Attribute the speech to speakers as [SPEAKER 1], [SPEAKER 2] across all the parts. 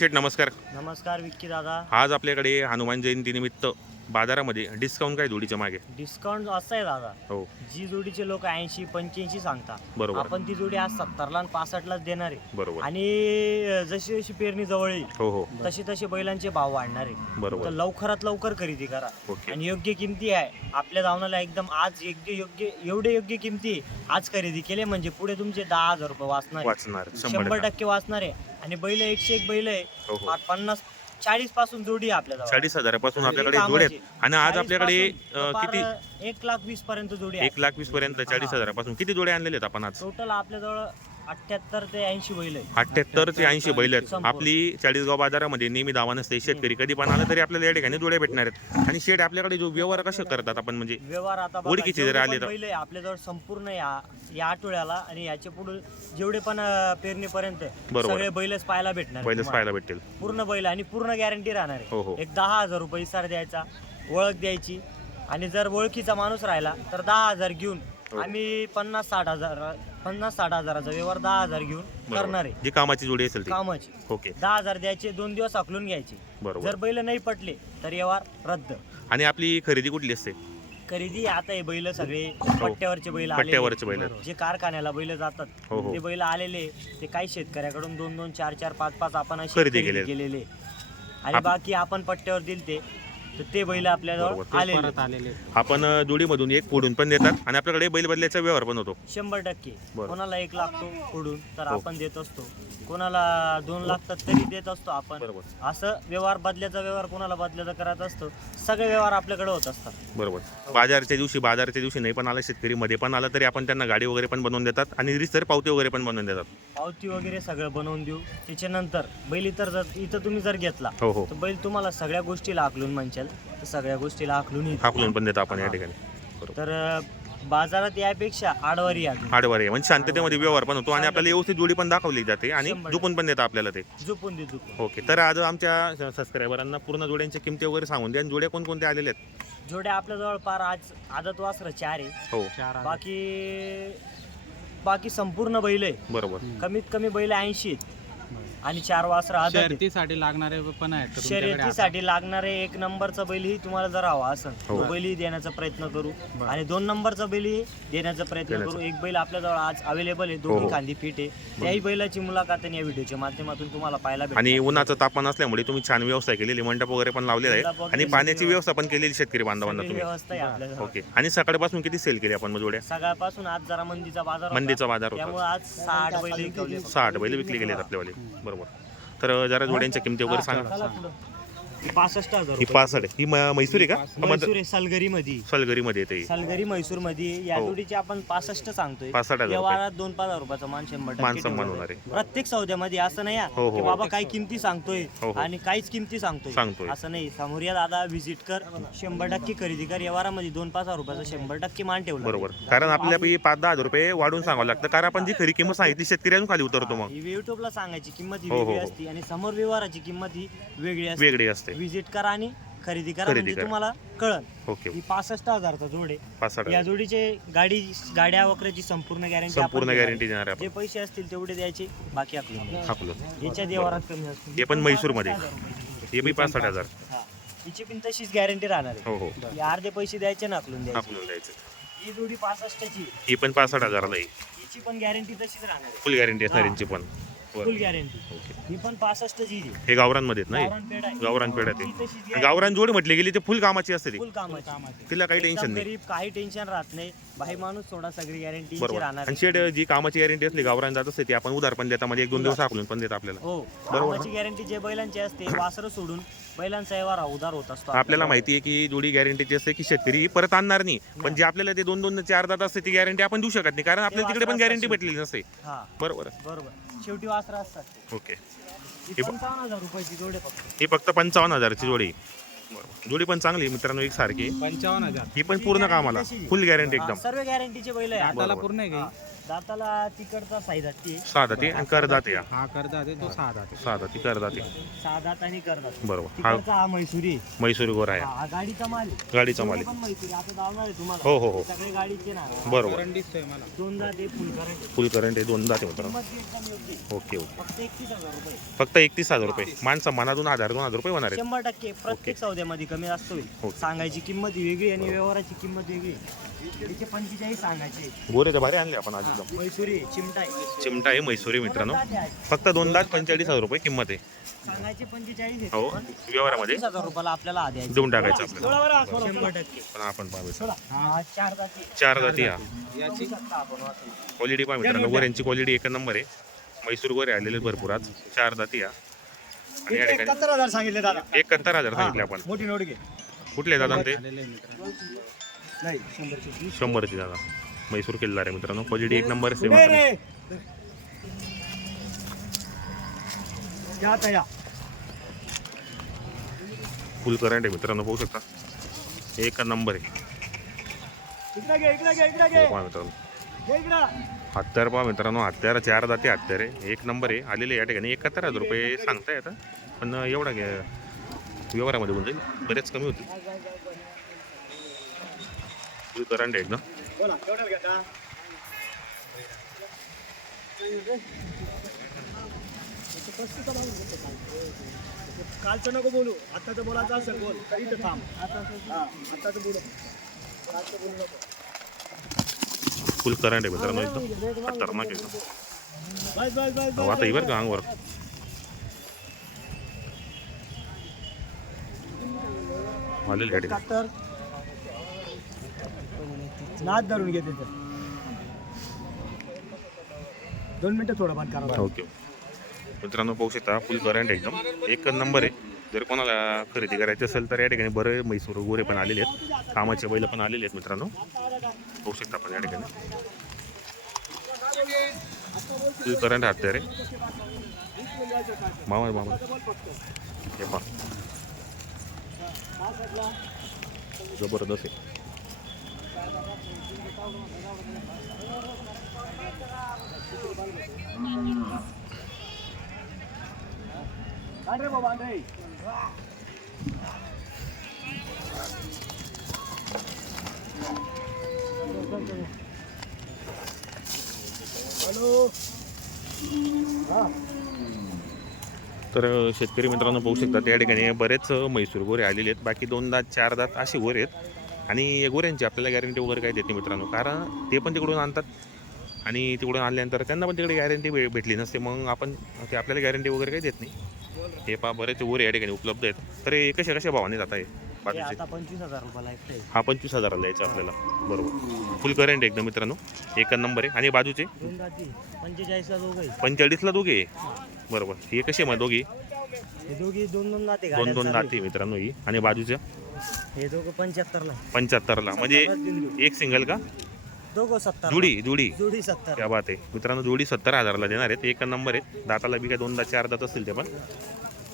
[SPEAKER 1] शेठ नमस्कार.
[SPEAKER 2] नमस्कार विक्की दादा.
[SPEAKER 1] आज आपल्याकडे हनुमान जयंतीनिमित्त बाजारामध्ये डिस्काउंट काय जोडीच्या मागे?
[SPEAKER 2] डिस्काउंट असं आहे दादा.
[SPEAKER 1] हो.
[SPEAKER 2] जी जोडीचे लोक ऐंशी पंच्याऐंशी सांगतात.
[SPEAKER 1] बरोबर.
[SPEAKER 2] आपण ती जोडी आज सत्तरला आणि पासष्टलाच देणार आहे.
[SPEAKER 1] बरोबर.
[SPEAKER 2] आणि जशी जशी पेरणी जवळ येईल
[SPEAKER 1] हो हो.
[SPEAKER 2] तशी तशी बैलांचे भाव वाढणार आहे. तर
[SPEAKER 1] बरोबर
[SPEAKER 2] लवकरात लवकर खरेदी करा.
[SPEAKER 1] ओके.
[SPEAKER 2] आणि योग्य किमती आहे. आपल्या धावनाला एकदम आज योग्य योग्य एवढे योग्य किमती. आज खरेदी केले म्हणजे पुढे तुमचे दहा हजार रुपये वाचणार आहे.
[SPEAKER 1] वाचणार शंभर
[SPEAKER 2] शंभर
[SPEAKER 1] टक्के.
[SPEAKER 2] वाचणार आहे. आणि बैल एकशे एक बैल आहे.
[SPEAKER 1] हो हो.
[SPEAKER 2] पन्नास चाळीसपासून जोडी आहे आपल्या जवळ.
[SPEAKER 1] चाळीस हजारापासून आपल्याकडे. जोडे आहेत. आणि आज
[SPEAKER 2] 40
[SPEAKER 1] आपल्याकडे अं, किती?
[SPEAKER 2] एक लाख वीस पर्यंत जोडी आहे
[SPEAKER 1] एक लाख वीस पर्यंत चाळीस हजारापासून किती जोडे आणलेले आहेत आपण आज?
[SPEAKER 2] टोटल आपल्याजवळ अठ्याहत्तर ते ऐंशी बैल आहे
[SPEAKER 1] अठ्याहत्तर ते ऐंशी बैल आहेत
[SPEAKER 2] संपूर्ण.
[SPEAKER 1] आपली चाळीसगाव बाजारामध्ये नेहमी दावा नसते शेतकरी कधी पण आलं तरी आपल्याला या ठिकाणी जोडे भेटणार आहेत आणि शेट आपल्याकडे जो व्यवहार कसे करतात आपण म्हणजे
[SPEAKER 2] व्यवहार आता बघा,
[SPEAKER 1] ओळखीचे जर
[SPEAKER 2] जेवढे
[SPEAKER 1] आले
[SPEAKER 2] पण
[SPEAKER 1] तर.
[SPEAKER 2] बैल आहे आपल्याजवळ संपूर्ण या या आठवड्याला आणि याच्यापुढे जेवढे पण अं, पेरणीपर्यंत
[SPEAKER 1] बरोबर.
[SPEAKER 2] सगळे बैलच पाहायला भेटणार
[SPEAKER 1] बैलच
[SPEAKER 2] तुम्हाला.
[SPEAKER 1] पाहायला भेटेल
[SPEAKER 2] पूर्ण बैल आणि पूर्ण गॅरंटी राहणार
[SPEAKER 1] हो, हो.
[SPEAKER 2] आहे एक दहा हजार रुपये इसार द्यायचा ओळख द्यायची आणि जर ओळखीचा माणूस राहिला तर दहा हजार घेऊन
[SPEAKER 1] हो.
[SPEAKER 2] आम्ही पन्नास साठ हजार पन्नास साठ हजाराचा व्यवहार दहा हजार घेऊन करणार आहे.
[SPEAKER 1] जी कामाची जोडी असेल ती.
[SPEAKER 2] कामाची.
[SPEAKER 1] ओके.
[SPEAKER 2] दहा हजार द्यायचे दोन दिवस आखलून घ्यायचे.
[SPEAKER 1] बरोबर.
[SPEAKER 2] जर बैल नाही पटले तर व्यवहार रद्द.
[SPEAKER 1] आणि आपली खरेदी कुठली असते?
[SPEAKER 2] खरेदी आता हे बैल सगळे पट्ट्यावरचे बैल आलेले.
[SPEAKER 1] पट्ट्यावरचे बैल.
[SPEAKER 2] जे कारखान्याला बैल जातात
[SPEAKER 1] हो, हो.
[SPEAKER 2] ते बैल आलेले ते काही शेतकऱ्याकडून दोन दोन चार चार पाच पाच आपण अशी
[SPEAKER 1] खरेदी
[SPEAKER 2] खरेदी
[SPEAKER 1] केलेले.
[SPEAKER 2] केलेले. आणि
[SPEAKER 1] आप-
[SPEAKER 2] बाकी आपण पट्ट्यावर दिल ते तर ते बैल आपल्याजवळ.
[SPEAKER 1] ते
[SPEAKER 2] आलेले
[SPEAKER 1] आपण जोडीमधून एक फोडून पण देतात आणि आपल्याकडे बैल बदल्याचा व्यवहार पण होतो.
[SPEAKER 2] शंभर टक्के. कोणाला एक लागतो फोडून तर
[SPEAKER 1] हो.
[SPEAKER 2] आपण देत असतो. कोणाला दोन लागतात तरी देत असतो आपण.
[SPEAKER 1] बरोबर.
[SPEAKER 2] असं व्यवहार बदल्याचा व्यवहार कोणाला बदल्याचा करत असतो सगळे व्यवहार आपल्याकडे होत असतात.
[SPEAKER 1] बरोबर. बाजारच्या दिवशी बाजारच्या दिवशी नाही पण आला शेतकरी मध्ये पण आला तरी आपण त्यांना गाडी वगैरे पण बनवून देतात आणि रिस्तर पावती वगैरे पण बनवून देतात.
[SPEAKER 2] पावती वगैरे सगळं बनवून देऊ. त्याच्यानंतर बैल इतर जर इथं तुम्ही जर घेतला
[SPEAKER 1] हो हो.
[SPEAKER 2] तर बैल तुम्हाला सगळ्या गोष्टीला आखलून म्हणशाल. तर सगळ्या गोष्टीला आखलून येईल.
[SPEAKER 1] हाकलून पण देतात आपण या ठिकाणी. बरोबर.
[SPEAKER 2] तर अं, बाजारात यापेक्षा आडवारी
[SPEAKER 1] हार्डवर आहे. म्हणजे शांततेमध्ये व्यवहार पण होतो आणि आपल्याला व्यवस्थित जोडी पण दाखवली जाते आणि
[SPEAKER 2] शंभर
[SPEAKER 1] झोपून पण देतात आपल्याला ते.
[SPEAKER 2] झोपून दे झोपून
[SPEAKER 1] ओके. तर आज आमच्या सबस्क्रायबरांना पूर्ण जोड्यांच्या किमती वगैरे सांगून द्या. आणि जोड्या कोणकोणत्या आलेल्या आहेत?
[SPEAKER 2] जोड्या आपल्याजवळ पार आज आदत वासर चार आहे.
[SPEAKER 1] हो.
[SPEAKER 2] बाकी बाकी संपूर्ण बैल आहे.
[SPEAKER 1] बरोबर.
[SPEAKER 2] कमीत कमी बैल ऐंशी आहेत. आणि चार वासर आदत.
[SPEAKER 3] शर्यतीसाठी लागणारे पण आहेत का तुमच्याकडे आता?
[SPEAKER 2] शर्यतीसाठी लागणारे एक नंबरचा बैलही तुम्हाला जर हवा असेल
[SPEAKER 1] हो.
[SPEAKER 2] तो बैलही देण्याचा प्रयत्न करू. आणि दोन नंबरचा बैलही देण्याचा प्रयत्न. करू एक बैल आपल्याजवळ आज अवेलेबल आहे
[SPEAKER 1] हो,
[SPEAKER 2] दोन्ही
[SPEAKER 1] हो.
[SPEAKER 2] खांदी फिट आहे त्याही बैलाची मुलाखत आणि या व्हिडिओच्या माध्यमातून तुम्हाला पाहायला भेटेल.
[SPEAKER 1] आणि उन्हाचं तापमान असल्यामुळे तुम्ही छान व्यवसाय केलेली मंडप वगैरे पण लावलेला
[SPEAKER 2] मंडप
[SPEAKER 1] आहे
[SPEAKER 2] वगैरे
[SPEAKER 1] आणि पाण्याची व्यवस्था पण केलेली शेतकरी बांधवांना तुम्ही
[SPEAKER 2] व्यवस्था आहे आपल्याजवळ
[SPEAKER 1] ओके आणि सकाळपासून किती सेल केली आपण मग जोड्या
[SPEAKER 2] सकाळपासून आज जरा मंदीचा बाजार होता.
[SPEAKER 1] मंदीचा बाजार
[SPEAKER 2] त्यामुळे
[SPEAKER 1] होता
[SPEAKER 2] आज साठ बैल विकवले
[SPEAKER 1] साठ बैल विकली गेलेत आपल्यावाले बरोबर. तर जरा जोड्यांच्या किमती वगैरे सांगा.
[SPEAKER 2] पासष्ट हजार
[SPEAKER 1] ही ही म- म्हैसूर आहे का?
[SPEAKER 2] म्हैसूर आहे सलगरी मध्ये
[SPEAKER 1] सलगरी मध्ये येते. ही.
[SPEAKER 2] सलगरी म्हैसूरमध्ये या
[SPEAKER 1] हो.
[SPEAKER 2] जोडीचे आपण पासष्ट सांगतोय.
[SPEAKER 1] 65 हजार रुपये.
[SPEAKER 2] व्यवहारात दोन पाच हजार रुपयाचा मान शंभर टक्के
[SPEAKER 1] मान सन्मान
[SPEAKER 2] ठेवणार
[SPEAKER 1] होणार
[SPEAKER 2] आहे. प्रत्येक सौद्यामध्ये असं नाही हा,
[SPEAKER 1] हो, हो,
[SPEAKER 2] की
[SPEAKER 1] हो.
[SPEAKER 2] बाबा काही किमती सांगतोय
[SPEAKER 1] हो, हो.
[SPEAKER 2] आणि काहीच किमती सांगतोय.
[SPEAKER 1] सांगतोय.
[SPEAKER 2] असं नाही. समोर या दादा व्हिजिट कर. शंभर टक्के खरेदी कर. व्यवहारामध्ये दोन पाच हजार रुपयाचा शंभर टक्के मान ठेवला.
[SPEAKER 1] बरोबर. कारण आपल्याला बी पाच दहा हजार रुपये वाढून सांगावं लागतं. कारण आपण जी खरी किंमत सांगितली शेतकरी अजून खाली उतरतो मग.
[SPEAKER 2] ही युट्यूबला सांगायची किंमत ही
[SPEAKER 1] हो, हो,
[SPEAKER 2] वेगळी
[SPEAKER 1] हो.
[SPEAKER 2] असते आणि समोर व्यवहाराची किंमत ही वेगळी असते.
[SPEAKER 1] वेगळी असते.
[SPEAKER 2] व्हिजिट करा आणि खरेदी करा
[SPEAKER 1] खरेदी
[SPEAKER 2] म्हणजे
[SPEAKER 1] करा.
[SPEAKER 2] तुम्हाला कळल
[SPEAKER 1] ओके
[SPEAKER 2] ही पासष्ट हजारचा जोड आहे.
[SPEAKER 1] साठ
[SPEAKER 2] या
[SPEAKER 1] हजार.
[SPEAKER 2] जोडीचे गाडी गाड्या वगैरेची संपूर्ण गॅरंटी
[SPEAKER 1] संपूर्ण गॅरंटी देणार आहे.
[SPEAKER 2] जे पैसे असतील तेवढे द्यायचे बाकी आपले
[SPEAKER 1] आपण हाकलो
[SPEAKER 2] याच्या देवारात कमी असतील.
[SPEAKER 1] हे पण म्हैसूरमध्ये हे बी साठ हजार.
[SPEAKER 2] हा. हिची पण तशीच गॅरंटी राहणार
[SPEAKER 1] हो हो.
[SPEAKER 2] आहे हे अर्धे पैसे द्यायचे ना आकलून द्यायचे.
[SPEAKER 1] हाकलून द्यायचं.
[SPEAKER 2] ही जोडी पासष्टची
[SPEAKER 1] ही पण पाच साठ हजाराला आहे.
[SPEAKER 2] हिची पण गॅरंटी तशीच राहणार आहे.
[SPEAKER 1] फुल गॅरंटी असणार. यांची पण.
[SPEAKER 2] फुल. गॅरंटी
[SPEAKER 1] ओके
[SPEAKER 2] ही पण पासष्टची आहे.
[SPEAKER 1] हे गावरांमध्ये आहेत
[SPEAKER 2] गावरान पेड आहे.
[SPEAKER 1] ना गावरान पेढ्यात
[SPEAKER 2] ती.
[SPEAKER 1] गावरान जोड म्हटली गेली ते फुल कामाची असते ती.
[SPEAKER 2] फुल कामाची.
[SPEAKER 1] तिला काही टेन्शन नाही.
[SPEAKER 2] गरीब काही टेन्शन राहत नाही. बाई माणूस थोडा सगळी गॅरंटी
[SPEAKER 1] बरोबर.
[SPEAKER 2] राहणार
[SPEAKER 1] आणि शेड जी कामाची गॅरंटी असली गावरान जात असते ती आपण उधार पण देता म्हणजे एक दोन दिवस हाकलून पण देतात आपल्याला.
[SPEAKER 2] हो.
[SPEAKER 1] बरोबर.
[SPEAKER 2] कामाची गॅरंटी जे बैलांची असते वासरं सोडून बैलांचा व्यवहार हा उधार होत असतो
[SPEAKER 1] आपल्याला. माहिती आहे की जोडी गॅरंटीची असते की शेतकरी परत आणणार नाही. पण जे आपल्याला ते दोन दोन चार दात असते ती गॅरंटी आपण देऊ शकत नाही. कारण आपल्याला तिकडे पण गॅरंटी भेटलेली नसते.
[SPEAKER 2] हा.
[SPEAKER 1] बरोबर.
[SPEAKER 2] बरोबर. शेवटी वासरं असतात. ते.
[SPEAKER 1] ओके.
[SPEAKER 2] ही पंचावन्न हजार रुपयाची जोड फक्त.
[SPEAKER 1] ही फक्त पंचावन्न हजारची जोडी. बरोबर. जोडी पण चांगली आहे मित्रांनो एक सारखी.
[SPEAKER 3] पंचावन्न हजार.
[SPEAKER 1] ही पण पूर्ण कामाला. फुल गॅरंटी
[SPEAKER 2] हा,
[SPEAKER 1] एकदम.
[SPEAKER 2] सर्व गॅरंटीचे बैल आहे.
[SPEAKER 1] बरोबर.
[SPEAKER 3] पूर्ण आहे
[SPEAKER 2] हा. दाताला तिकडचा
[SPEAKER 1] सहा दाती आणि या.
[SPEAKER 3] हा करदा ते तो सहा जाते
[SPEAKER 1] सहा दाती करदाती
[SPEAKER 2] सहा दात आणि करदात.
[SPEAKER 1] बरोबर. हा
[SPEAKER 2] तिकडचा हा म्हैसुरी.
[SPEAKER 1] मैसुरी गोरा आहे.
[SPEAKER 2] हा गाडीचा माल आहे.
[SPEAKER 1] गाडीचा माल
[SPEAKER 2] पण म्हैसुरी आता धावणार आहे तुम्हाला.
[SPEAKER 1] हो हो हो.
[SPEAKER 2] सगळे गाडीचे ना
[SPEAKER 1] बरोबर.
[SPEAKER 3] करंट दिसतोय मला.
[SPEAKER 2] दोन दात आहे फुल करंट
[SPEAKER 1] फुल करंट आहे दोन दाते मित्रांनो.
[SPEAKER 2] किंमत बी एकदम योग्य
[SPEAKER 1] ओके ओके.
[SPEAKER 2] फक्त एकतीस हजार रुपये.
[SPEAKER 1] फक्त एकतीस हजार रुपये. माणसं मनातून हजार दोन हजार रुपये होणार आहेत.
[SPEAKER 2] शंभर टक्के प्रत्येक सौद्यामध्ये कमी जास्त होईल.
[SPEAKER 1] ओके.
[SPEAKER 2] सांगायची किंमत वेगळी आणि व्यवहाराची किंमत वेगळी पंचेचाळीस सांगायचे
[SPEAKER 1] गोरे तर भारी आणले आपण आज एकदम.
[SPEAKER 2] चिमटा आहे.
[SPEAKER 1] चिमटा आहे मैसुरी मित्रांनो. फक्त दोन दात पंचेचाळीस हजार रुपये किंमत आहे.
[SPEAKER 2] सांगायचे पंचेचाळीस
[SPEAKER 1] हो
[SPEAKER 2] आहे
[SPEAKER 1] व्यवहारामध्ये.
[SPEAKER 2] तीस हजार रुपयाला आपल्याला आधी
[SPEAKER 1] देऊन टाकायचं आपल्याला.
[SPEAKER 2] शंभर टक्के.
[SPEAKER 1] पण आपण पाहू
[SPEAKER 2] सोडा हा चार जाती.
[SPEAKER 1] चार जाती या
[SPEAKER 3] याची
[SPEAKER 2] शकता आपण वाचून.
[SPEAKER 1] क्वालिटी पहा मित्रांनो. गोऱ्यांची क्वालिटी एक नंबर आहे. मैसूर गोरे आलेले भरपूर आज. चार जाती या आणि या ठिकाणी
[SPEAKER 2] एकाहत्तर हजार सांगितले दादा.
[SPEAKER 1] एकाहत्तर हजार सांगितले आपण.
[SPEAKER 2] मोठी नोट घे.
[SPEAKER 1] कुठले दादा ते?
[SPEAKER 2] शंभरची
[SPEAKER 1] दादा मैसूर किल्लार आहे मित्रांनो. क्वालिटी एक नंबर सेम
[SPEAKER 2] रे.
[SPEAKER 1] फुल करंट आहे मित्रांनो पाहू शकता. एक नंबर आहे. हत्यार पहा मित्रांनो हत्यार चार जाती हत्यार आहे. एक नंबर आहे. आलेले या ठिकाणी. एकाहत्तर हजार रुपये सांगताय आता पण एवढा घ्या व्यवहारामध्ये होऊन जाईल. बरेच कमी होतील. फुल करंट आहे एकदम
[SPEAKER 2] बोला केवढ्याला घेता? कालचं नको बोलू आताचं बोलायचं असेल बोल. तरी तर थांब आताचं बोलू. कालचं बोलू नको.
[SPEAKER 1] फुल करंट आहे मित्रांनो एकदम खतरनाक एकदम
[SPEAKER 2] बस बस बस
[SPEAKER 1] अहो, आता इवर का अंगवर? आलेले
[SPEAKER 2] एकाहत्तर. नाद धरून घेते तर दोन मिनटं थोडं बंद करा.
[SPEAKER 1] ओके. मित्रांनो पाहू शकता फुल करंट एकदम. एक नंबर आहे. जर कोणाला खरेदी करायची असेल तर या ठिकाणी बरे म्हैसूर गोरे पण आलेले आहेत. कामाचे बैल पण आलेले आहेत मित्रांनो. पाहू शकता आपण या ठिकाणी. फुल करंट हात रे मामा मामा. हे पहा. जबरदस्त आहे.
[SPEAKER 2] रे बाबा रे हॅलो
[SPEAKER 1] तर शेतकरी मित्रांनो पाहू शकता त्या ठिकाणी बरेच म्हैसूर गोरे आलेले आहेत. बाकी दोन दात चार दात असे गोरे आहेत. आणि गोऱ्यांची आपल्याला गॅरंटी वगैरे काही देत नाही मित्रांनो. कारण ते पण तिकडून आणतात. आणि तिकडून आणल्यानंतर त्यांना पण तिकडे गॅरंटी भेटली नसते. मग आपण ते आपल्याला गॅरंटी वगैरे काही देत नाही. हे पहा बरेच गोरे या ठिकाणी उपलब्ध आहेत. तर हे कशा कशा भावाने जात आहे?
[SPEAKER 2] हे पंचवीस हजार रुपयाला.
[SPEAKER 1] हा पंचवीस हजाराला द्यायचा आपल्याला. बरोबर. फुल करंट एकदम मित्रांनो. एक नंबर आहे. आणि बाजूचे?
[SPEAKER 2] पंचेचाळीसला दोघं.
[SPEAKER 1] पंचेचाळीसला दोघे? बरोबर. हे कसे मग दोघी?
[SPEAKER 2] हे दोघी दोन दोन जाते
[SPEAKER 1] दोन दोन दाती मित्रांनो ही. आणि बाजूच्या
[SPEAKER 2] हे दोघं पंच्याहत्तरला.
[SPEAKER 1] पंच्याहत्तरला. म्हणजे एक सिंगल का?
[SPEAKER 2] दोघं सत्तर
[SPEAKER 1] जुडी जुडी.
[SPEAKER 2] जोडी सत्तर.
[SPEAKER 1] क्या बात आहे. मित्रांनो जोडी सत्तर हजाराला देणार आहेत. एक नंबर आहे दाताला बी काय दोनदा चार दात असतील ते पण.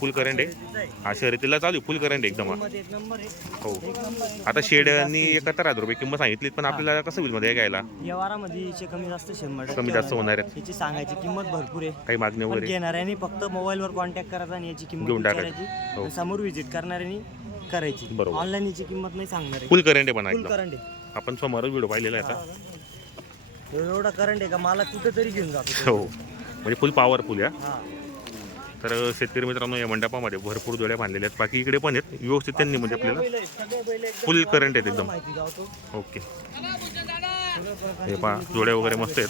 [SPEAKER 1] फुल करंट आहे. हा शर्यतीला चालू आहे फुल करंट आहे एकदम हा.
[SPEAKER 2] एक नंबर आहे.
[SPEAKER 1] हो.
[SPEAKER 2] आहे.
[SPEAKER 1] आता शेडनी एकाहत्तर हजार रुपये किंमत सांगितली पण आपल्याला कसं होईल मध्ये घ्यायला
[SPEAKER 2] व्यवहारामध्ये हिचे कमी जास्त शंभर टक्के.
[SPEAKER 1] कमी जास्त
[SPEAKER 2] होणार.
[SPEAKER 1] आहेत.
[SPEAKER 2] हिची सांगायची किंमत भरपूर आहे.
[SPEAKER 1] काही मागणी
[SPEAKER 2] पण
[SPEAKER 1] वगैरे
[SPEAKER 2] घेणाऱ्याने फक्त मोबाईलवर कॉन्टॅक्ट करायचा आणि याची किंमत
[SPEAKER 1] घेऊन टाकायची.
[SPEAKER 2] विचारायची
[SPEAKER 1] हो.
[SPEAKER 2] आणि समोर व्हिजिट करणाऱ्याने करायची.
[SPEAKER 1] बरोबर.
[SPEAKER 2] ऑनलाईन याची किंमत नाही सांगणार आहे.
[SPEAKER 1] फुल करंट आहे पण
[SPEAKER 2] फुल
[SPEAKER 1] एकदम
[SPEAKER 2] करंट आहे.
[SPEAKER 1] आपण समोरच व्हिडिओ पाहिलेला आहे आता.
[SPEAKER 2] एवढा करंट आहे का? मला कुठं तरी घेऊन जातो.
[SPEAKER 1] हो. म्हणजे फुल पॉवरफुल या.
[SPEAKER 2] हा.
[SPEAKER 1] तर शेतकरी मित्रांनो या मंडपामध्ये भरपूर जोड्या बांधलेल्या आहेत. बाकी इकडे पण आहेत. व्यवस्थित त्यांनी म्हणजे आपल्याला फुल करंट आहेत एकदम. ओके हे पहा जोड्या वगैरे मस्त आहेत.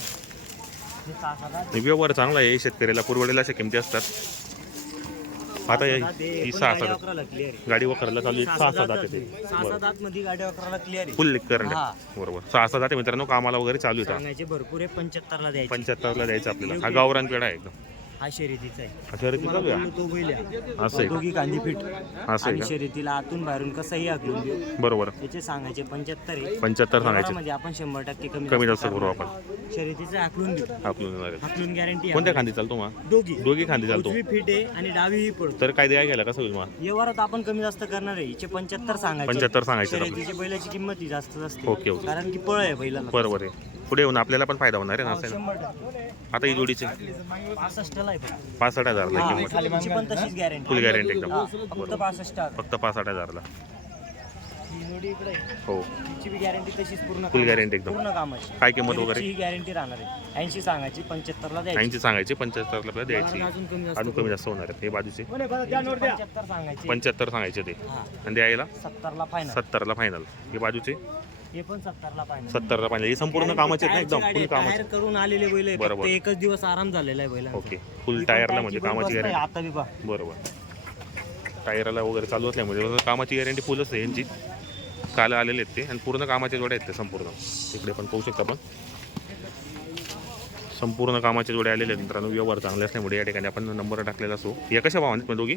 [SPEAKER 2] हे
[SPEAKER 1] व्यवहार चांगला आहे. शेतकऱ्याला पुरवडेला अशा किमती असतात. आता हे- सहा
[SPEAKER 2] गाडी
[SPEAKER 1] सात. गाडी वखरला चालू आहे.
[SPEAKER 2] सहा सात
[SPEAKER 1] जाते फुल करंट बरोबर. सहा सात जाते मित्रांनो. कामाला वगैरे चालू आहे
[SPEAKER 2] भरपूर पंच्याहत्तरला द्यायचं
[SPEAKER 1] आपल्याला. हा गावरान पेढा आहे एकदम.
[SPEAKER 2] हा शर्यतीचा आहे.
[SPEAKER 1] शर्यती चालू आहे?
[SPEAKER 2] तो बैल आहे.
[SPEAKER 1] असं आहे
[SPEAKER 2] दोघी कांदी पीठ
[SPEAKER 1] असं आहे
[SPEAKER 2] आणि
[SPEAKER 1] का?
[SPEAKER 2] शर्यतीला आतून बाहेरून कसंही आखलून देऊ.
[SPEAKER 1] बरोबर.
[SPEAKER 2] त्याचे सांगायचे पंच्याहत्तर आहे.
[SPEAKER 1] पंच्याहत्तर सांगायचे.
[SPEAKER 2] म्हणजे आपण शंभर टक्के कमी
[SPEAKER 1] कमी
[SPEAKER 2] जास्त
[SPEAKER 1] करू
[SPEAKER 2] करणार.
[SPEAKER 1] आपण.
[SPEAKER 2] शर्यतीचं आखलून देऊ.
[SPEAKER 1] आपलं देणार आहे.
[SPEAKER 2] आखलून गॅरंटी
[SPEAKER 1] कोणत्या खांदी चालतो मग
[SPEAKER 2] दोघी.
[SPEAKER 1] दोघी खांदी चालतो.
[SPEAKER 2] उजवी फिट आहे आणि डावीही पडतो
[SPEAKER 1] तर काय द्या घ्यायला कसं होईल मग
[SPEAKER 2] व्यवहारात आपण कमी जास्त करणार आहे. हिचे पंच्याहत्तर सांगायचे.
[SPEAKER 1] पंच्याहत्तर सांगायचे.
[SPEAKER 2] शर्यतीची बैलाची किंमत ही जास्त असते.
[SPEAKER 1] Okay okay.
[SPEAKER 2] कारण की पळ आहे बैलाला.
[SPEAKER 1] बरोबर आहे. पुढे येऊन आपल्याला पण फायदा होणार आहे ना
[SPEAKER 2] हो,
[SPEAKER 1] असं आहे आता ही जोडीचे.
[SPEAKER 2] पासष्टला आहे.
[SPEAKER 1] पासष्ट हजारला
[SPEAKER 2] हा,
[SPEAKER 1] किंमत.
[SPEAKER 2] पण तशीच गॅरंटी
[SPEAKER 1] फुल गॅरंटी एकदम.
[SPEAKER 2] फक्त पासष्ट हजार.
[SPEAKER 1] फक्त पासष्ट हजारला.
[SPEAKER 2] ही जोडी इकडे आहे.
[SPEAKER 1] हो.
[SPEAKER 2] हिची बी गॅरंटी तशीच पूर्ण
[SPEAKER 1] एकदम.
[SPEAKER 2] पूर्ण कामाची
[SPEAKER 1] काय किंमत वगैरे?
[SPEAKER 2] ही गॅरंटी राहणार आहे. ऐंशी सांगायची पंच्याहत्तरला द्यायची.
[SPEAKER 1] ऐंशी सांगायचे पंच्याहत्तरला आपल्याला द्यायची.
[SPEAKER 2] अजून कमी जास्त
[SPEAKER 1] अजून कमी जास्त होणार आहेत. हे बाजूचे.
[SPEAKER 2] पंच्याहत्तर सांगायची.
[SPEAKER 1] पंच्याहत्तर सांगायचे ते.
[SPEAKER 2] हा.
[SPEAKER 1] आणि द्यायला?
[SPEAKER 2] सत्तरला फायनल
[SPEAKER 1] सत्तरला फायनल हे बाजूचे.
[SPEAKER 2] हे पण सत्तरला
[SPEAKER 1] हे संपूर्ण कामाचे आहेत ना एकदम फुल कामाचे.
[SPEAKER 2] टायर करून आलेले बैल आहे.
[SPEAKER 1] बरोबर.
[SPEAKER 2] एकच दिवस आराम झालेला आहे बैलांचा.
[SPEAKER 1] ओके. फुल
[SPEAKER 2] पण
[SPEAKER 1] टायरला म्हणजे
[SPEAKER 2] पण
[SPEAKER 1] कामाची गॅरंटी
[SPEAKER 2] आता बी पहा.
[SPEAKER 1] बरोबर. टायराला वगैरे चालू असल्यामुळे कामाची गॅरंटी फुलच आहे यांची. काल आलेले आहेत ते. आणि पूर्ण कामाचे जोडे आहेत ते संपूर्ण. इकडे पण पाहू शकता आपण. संपूर्ण कामाचे जोडे आलेले आहेत मित्रांनो. व्यवहार चांगले असल्यामुळे या ठिकाणी आपण नंबर टाकलेला असो या कशा भावाने मग दोघी?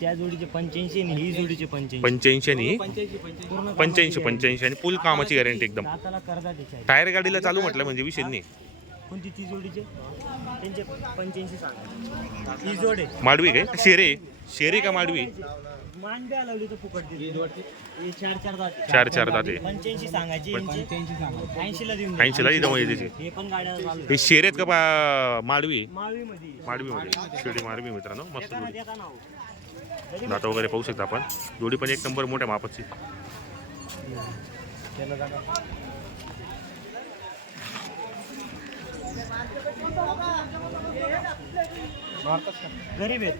[SPEAKER 2] त्या जोडीचे पंच्याऐंशी आणि ही जोडीचे पंच्याऐंशी.
[SPEAKER 1] पंच्याऐंशी आणि
[SPEAKER 2] पूर्ण
[SPEAKER 1] पंच्याऐंशी पंच्याऐंशी आणि फुल कामाची गॅरंटी एकदम.
[SPEAKER 2] दाताला कर्जा त्याच्या
[SPEAKER 1] टायर गाडीला चालू म्हटलं म्हणजे विषय नाही.
[SPEAKER 2] कोणती? ती जोडीचे? त्यांचे पंच्याऐंशी सांगा. ही जोड आहे.
[SPEAKER 1] माडवी काय? शेरे. शेरे का माडवी?
[SPEAKER 2] मांड्या लावली तर फुकट दिली हे चार चार जाते
[SPEAKER 1] चार चार जाते
[SPEAKER 2] पंच्याऐंशी सांगायची.
[SPEAKER 3] सांगा.
[SPEAKER 2] ऐंशीला देऊन
[SPEAKER 1] त्याची
[SPEAKER 2] हे पण गाड्या चालू
[SPEAKER 1] हे शेरे आहेत का बा माडवी?
[SPEAKER 2] माळवी मध्ये
[SPEAKER 1] माडवीमध्ये. शेडी माडवी मित्रांनो. मस्त जोडी.
[SPEAKER 2] देता
[SPEAKER 1] दाता वगैरे पाहू शकता आपण. जोडी पण एक नंबर मोठ्या मापाची.
[SPEAKER 2] गरीब आहेत.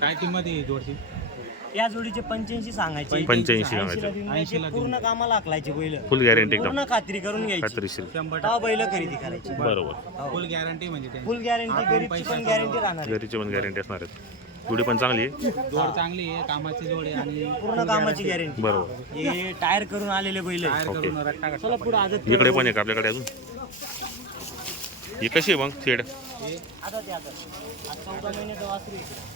[SPEAKER 3] काय किंमत आहे जोडची?
[SPEAKER 2] या जोडीचे पंच्याऐंशी सांगायचे.
[SPEAKER 1] 85 सांगायचे.
[SPEAKER 2] 80 ला देऊन द्यायचे.
[SPEAKER 3] 80 ला
[SPEAKER 2] पूर्ण कामाला आकलायचे बैल.
[SPEAKER 1] फुल गॅरंटी एकदम.
[SPEAKER 2] पूर्ण खात्री करून घ्यायची.
[SPEAKER 1] खात्रीशीर
[SPEAKER 2] तेव्हा बैल खरेदी करायची.
[SPEAKER 1] बरोबर.
[SPEAKER 3] फुल गॅरंटी म्हणजे त्यांची.
[SPEAKER 2] फुल गॅरंटी गरीबची पण गॅरंटी राहणार. आहे.
[SPEAKER 1] घरीची पण गॅरंटी असणार आहेत. जोडी पण चांगली आहे.
[SPEAKER 3] जोड चांगली आहे कामाची जोड आहे आणि
[SPEAKER 2] पूर्ण कामाची गॅरंटी
[SPEAKER 1] बरोबर.
[SPEAKER 2] हे टायर करून आलेले बैल आहे.
[SPEAKER 3] टायर करून रट्टा कट्टा
[SPEAKER 2] चला पुढे आदत
[SPEAKER 1] इकडे पण आहे का आपल्याकडे अजून. ही कशी आहे मग शेड?
[SPEAKER 2] आता ते आता आज चौदा महिन्याचं वासरू आहे इकडे.